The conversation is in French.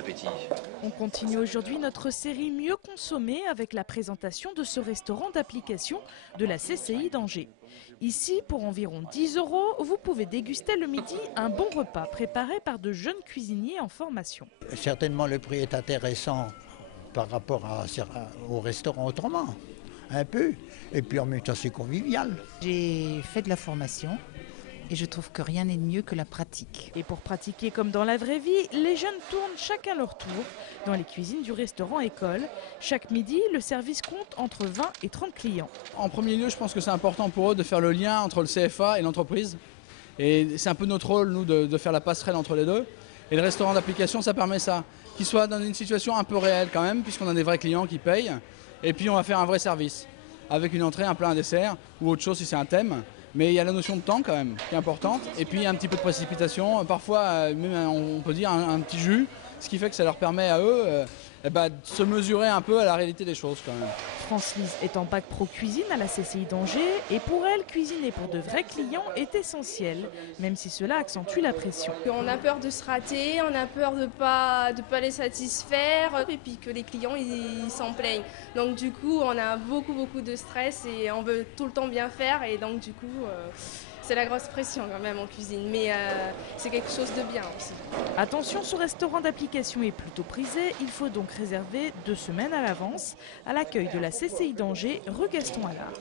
Appétit. On continue aujourd'hui notre série Mieux consommer avec la présentation de ce restaurant d'application de la CCI d'Angers. Ici, pour environ 10 € vous pouvez déguster le midi un bon repas préparé par de jeunes cuisiniers en formation. Certainement le prix est intéressant par rapport au restaurant autrement, un peu. Et puis en même temps c'est convivial. J'ai fait de la formation et je trouve que rien n'est mieux que la pratique. Et pour pratiquer comme dans la vraie vie, les jeunes tournent chacun leur tour dans les cuisines du restaurant école. Chaque midi, le service compte entre 20 et 30 clients. En premier lieu, je pense que c'est important pour eux de faire le lien entre le CFA et l'entreprise. Et c'est un peu notre rôle, nous, de faire la passerelle entre les deux. Et le restaurant d'application, ça permet ça. Qu'ils soient dans une situation un peu réelle quand même, puisqu'on a des vrais clients qui payent. Et puis on va faire un vrai service, avec une entrée, un plat, un dessert, ou autre chose si c'est un thème. Mais il y a la notion de temps quand même, qui est importante. Et puis un petit peu de précipitation, parfois même on peut dire un petit jus, ce qui fait que ça leur permet à eux de se mesurer un peu à la réalité des choses quand même. France-Lise est en bac pro cuisine à la CCI d'Angers et pour elle, cuisiner pour de vrais clients est essentiel, même si cela accentue la pression. On a peur de se rater, on a peur de pas les satisfaire et puis que les clients ils s'en plaignent. Donc du coup on a beaucoup de stress et on veut tout le temps bien faire et donc du coup c'est la grosse pression quand même en cuisine, mais c'est quelque chose de bien aussi. Attention, ce restaurant d'application est plutôt prisé, il faut donc réserver 2 semaines à l'avance à l'accueil de la CCI d'Angers, rue Gaston Allard.